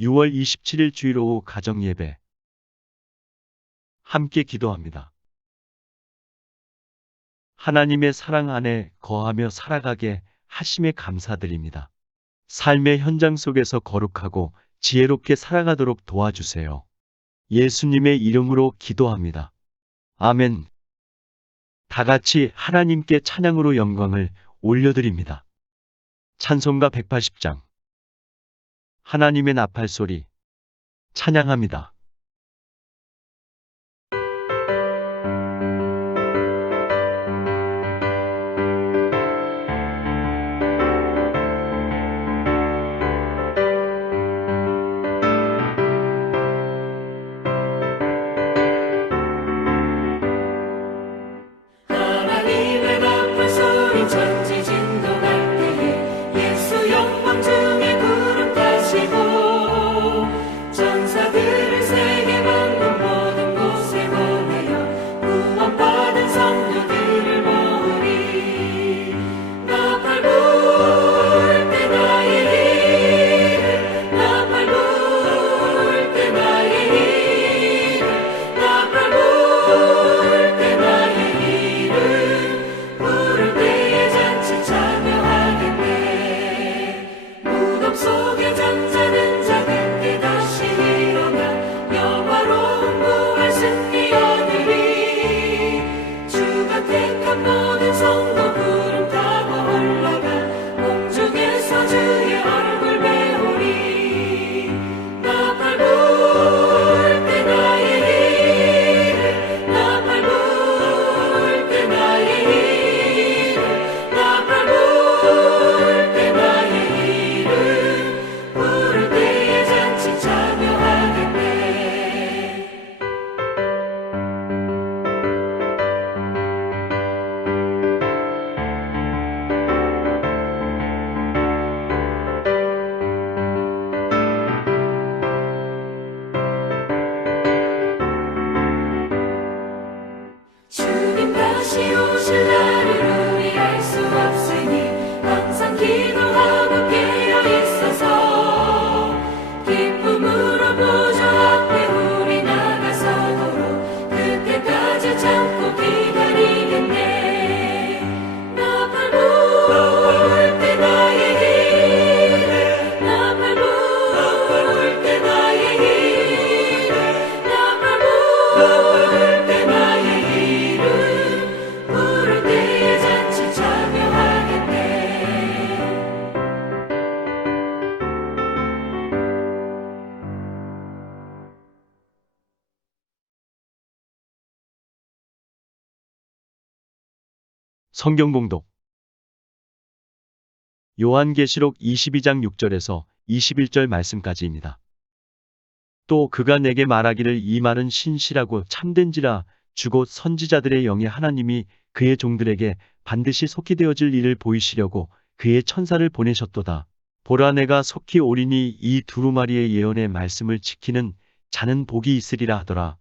6월 27일 주일 오후 가정예배 함께 기도합니다. 하나님의 사랑 안에 거하며 살아가게 하심에 감사드립니다. 삶의 현장 속에서 거룩하고 지혜롭게 살아가도록 도와주세요. 예수님의 이름으로 기도합니다. 아멘. 다 같이 하나님께 찬양으로 영광을 올려드립니다. 찬송가 180장. 하나님의 나팔소리. 찬양합니다. 하나님의 나팔소리 천지 진동할 때에 예수 영광 중에 구름 타시고 천사들을 세계 만국 모든 곳에 보내어 구원받은 성도들을 모으리. 나팔 불 때 나의 일을 나팔 불 때 나의 일을 나팔 불 때 나의 일을 부를 때에 잔치 참여하겠네. 무덤 속에 잠자는 자 그때 다시 일어나 영화로운 부활 승리 얻으리. 주가 택한 모든 성도 구름 타고 올라가 공중에서 주의 얼굴 배우리. 나팔 불 때 나의 일을 나팔 불 때 나의 일을 나팔 불 때 나의 일을 부를 때에 잔치 참여하겠네. 주님 다시 오실 날을 우리 알 수 없으니 항상 기도하고 깨어 있어서 기쁨으로 보좌 앞에 우리 나가서도록 그때까지 참고 기다리겠네. 나팔 불 때 나의 일을 나팔 불 때 나의 일을 나팔 불 때 나의 일을 부를 때에 잔치 참여하겠네. 성경 봉독. 요한계시록 22장 6절에서 21절 말씀까지입니다. 또 그가 내게 말하기를 이 말은 신실하고 참된지라 주곧 선지자들의 영이 하나님이 그의 종들에게 반드시 속히 되어질 일을 보이시려고 그의 천사를 보내셨도다. 보라 내가 속히 오리니 이 두루마리의 예언의 말씀을 지키는 자는 복이 있으리라 하더라.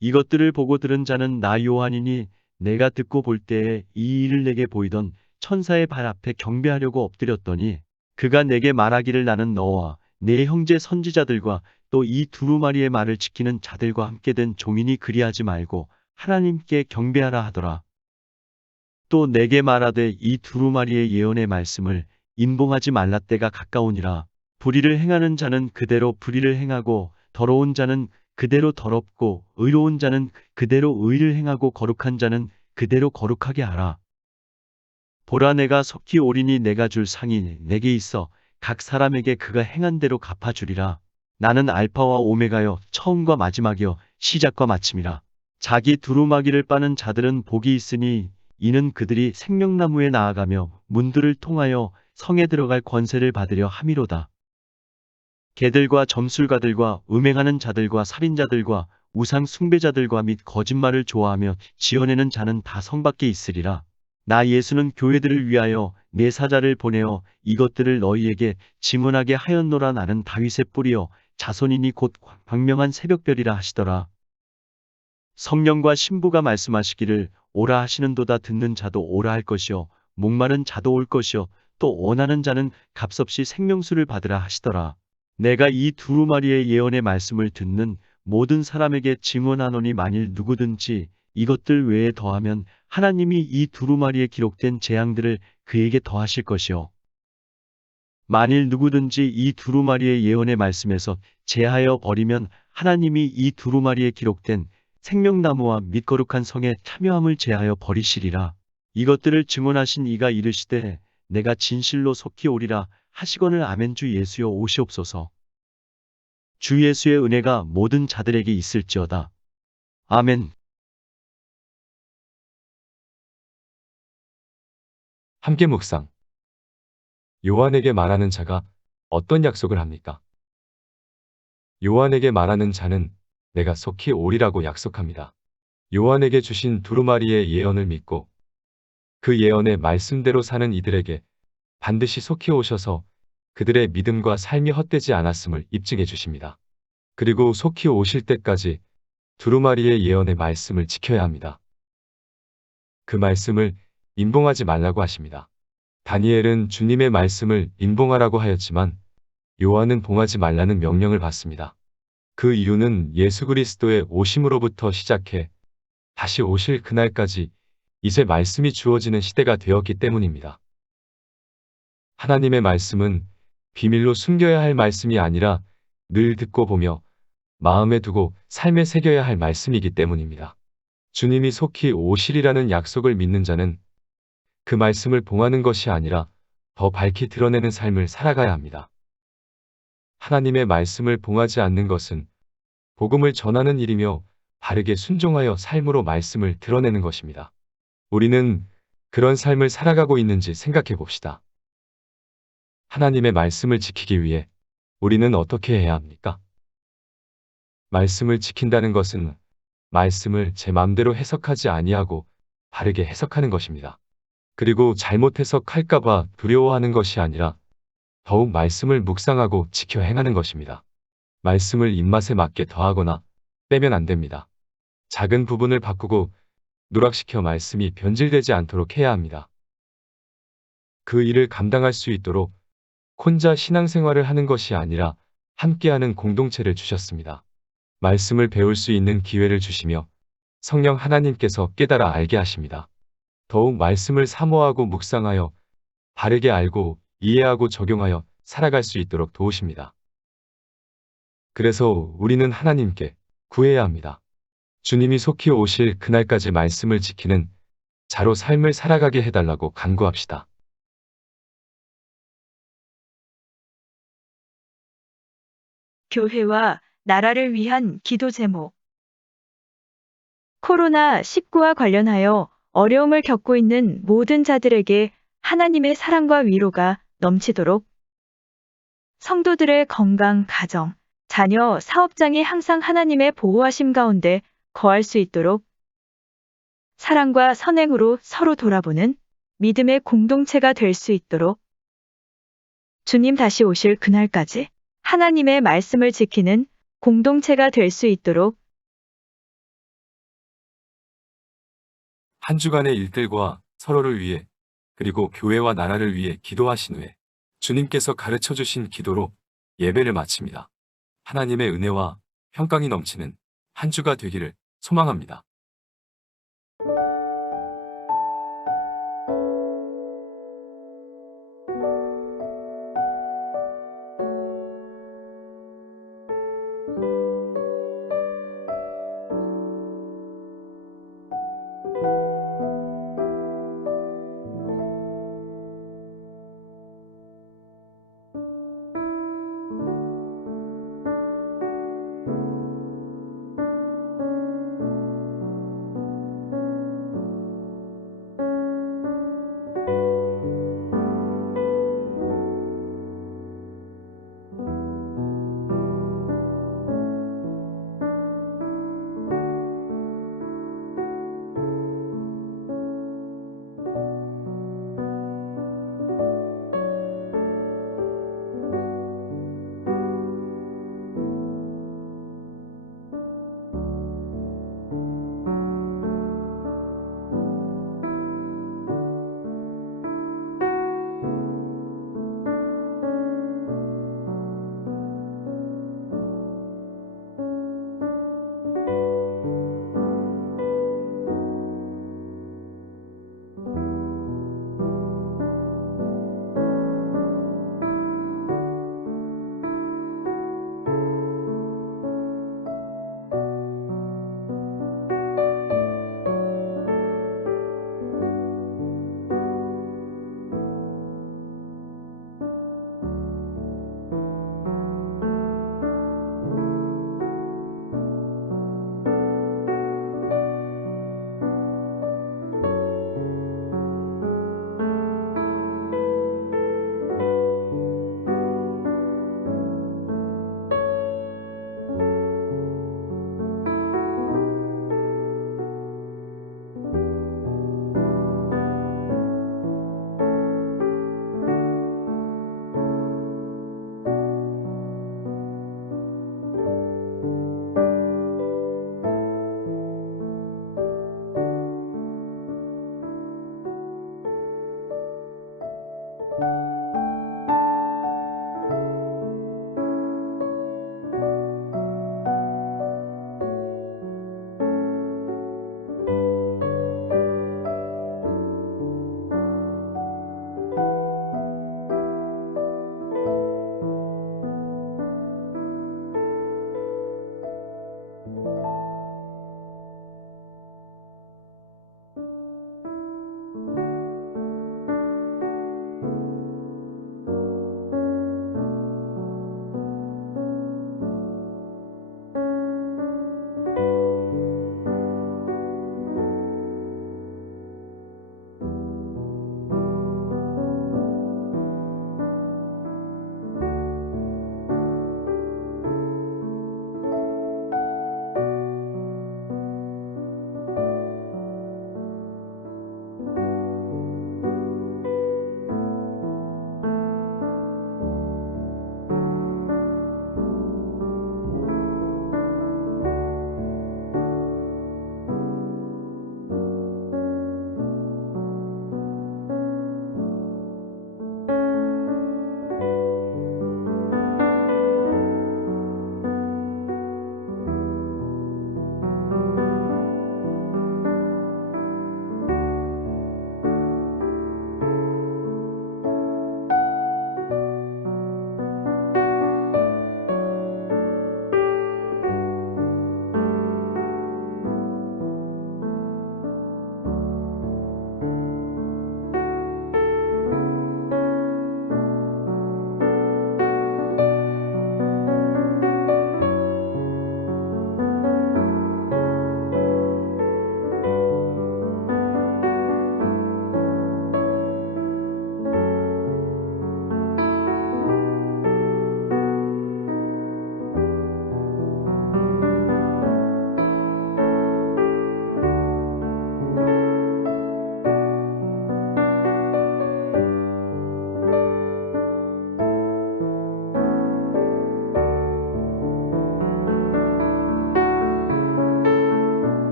이것들을 보고 들은 자는 나 요한이니 내가 듣고 볼 때에 이 일을 내게 보이던 천사의 발 앞에 경배하려고 엎드렸더니 그가 내게 말하기를 나는 너와 내 형제 선지자들과 또 이 두루마리의 말을 지키는 자들과 함께 된 종이니 그리하지 말고 하나님께 경배하라 하더라. 또 내게 말하되 이 두루마리의 예언의 말씀을 인봉하지 말라 때가 가까우니라. 불의를 행하는 자는 그대로 불의를 행하고 더러운 자는 그대로 더럽고 의로운 자는 그대로 의를 행하고 거룩한 자는 그대로 거룩하게 하라. 보라 내가 속히 오리니 내가 줄 상이 내게 있어 각 사람에게 그가 행한 대로 갚아주리라. 나는 알파와 오메가여 처음과 마지막이여 시작과 마침이라. 자기 두루마기를 빠는 자들은 복이 있으니 이는 그들이 생명나무에 나아가며 문들을 통하여 성에 들어갈 권세를 받으려 함이로다. 개들과 점술가들과 음행하는 자들과 살인자들과 우상 숭배자들과 및 거짓말을 좋아하며 지어내는 자는 다 성 밖에 있으리라. 나 예수는 교회들을 위하여 내 사자를 보내어 이것들을 너희에게 증언하게 하였노라. 나는 다윗의 뿌리여 자손이니 곧 광명한 새벽별이라 하시더라. 성령과 신부가 말씀하시기를 오라 하시는도다. 듣는 자도 오라 할 것이요 목마른 자도 올 것이요 또 원하는 자는 값없이 생명수를 받으라 하시더라. 내가 이 두루마리의 예언의 말씀을 듣는 모든 사람에게 증언하노니 만일 누구든지 이것들 외에 더하면 하나님이 이 두루마리에 기록된 재앙들을 그에게 더하실 것이요. 만일 누구든지 이 두루마리의 예언의 말씀에서 제하여 버리면 하나님이 이 두루마리에 기록된 생명나무와 및 거룩한 성의 참여함을 제하여 버리시리라. 이것들을 증언하신 이가 이르시되 내가 진실로 속히 오리라 하시거늘 아멘. 주 예수여 오시옵소서. 주 예수의 은혜가 모든 자들에게 있을지어다. 아멘. 함께 묵상. 요한에게 말하는 자가 어떤 약속을 합니까? 요한에게 말하는 자는 내가 속히 오리라고 약속합니다. 요한에게 주신 두루마리의 예언을 믿고 그 예언의 말씀대로 사는 이들에게 반드시 속히 오셔서 그들의 믿음과 삶이 헛되지 않았음을 입증해 주십니다. 그리고 속히 오실 때까지 두루마리의 예언의 말씀을 지켜야 합니다. 그 말씀을 임봉하지 말라고 하십니다. 다니엘은 주님의 말씀을 임봉하라고 하였지만 요한은 봉하지 말라는 명령을 받습니다. 그 이유는 예수 그리스도의 오심으로부터 시작해 다시 오실 그날까지 이제 말씀이 주어지는 시대가 되었기 때문입니다. 하나님의 말씀은 비밀로 숨겨야 할 말씀이 아니라 늘 듣고 보며 마음에 두고 삶에 새겨야 할 말씀이기 때문입니다. 주님이 속히 오시리라는 약속을 믿는 자는 그 말씀을 봉하는 것이 아니라 더 밝히 드러내는 삶을 살아가야 합니다. 하나님의 말씀을 봉하지 않는 것은 복음을 전하는 일이며 바르게 순종하여 삶으로 말씀을 드러내는 것입니다. 우리는 그런 삶을 살아가고 있는지 생각해 봅시다. 하나님의 말씀을 지키기 위해 우리는 어떻게 해야 합니까? 말씀을 지킨다는 것은 말씀을 제 마음대로 해석하지 아니하고 바르게 해석하는 것입니다. 그리고 잘못 해석할까봐 두려워하는 것이 아니라 더욱 말씀을 묵상하고 지켜 행하는 것입니다. 말씀을 입맛에 맞게 더하거나 빼면 안 됩니다. 작은 부분을 바꾸고 누락시켜 말씀이 변질되지 않도록 해야 합니다. 그 일을 감당할 수 있도록 혼자 신앙생활을 하는 것이 아니라 함께하는 공동체를 주셨습니다. 말씀을 배울 수 있는 기회를 주시며 성령 하나님께서 깨달아 알게 하십니다. 더욱 말씀을 사모하고 묵상하여 바르게 알고 이해하고 적용하여 살아갈 수 있도록 도우십니다. 그래서 우리는 하나님께 구해야 합니다. 주님이 속히 오실 그날까지 말씀을 지키는 자로 삶을 살아가게 해달라고 간구합시다. 교회와 나라를 위한 기도 제목. 코로나19와 관련하여 어려움을 겪고 있는 모든 자들에게 하나님의 사랑과 위로가 넘치도록, 성도들의 건강, 가정, 자녀, 사업장이 항상 하나님의 보호하심 가운데 거할 수 있도록, 사랑과 선행으로 서로 돌아보는 믿음의 공동체가 될 수 있도록, 주님 다시 오실 그날까지 하나님의 말씀을 지키는 공동체가 될 수 있도록, 한 주간의 일들과 서로를 위해 그리고 교회와 나라를 위해 기도하신 후에 주님께서 가르쳐 주신 기도로 예배를 마칩니다. 하나님의 은혜와 평강이 넘치는 한 주가 되기를 소망합니다.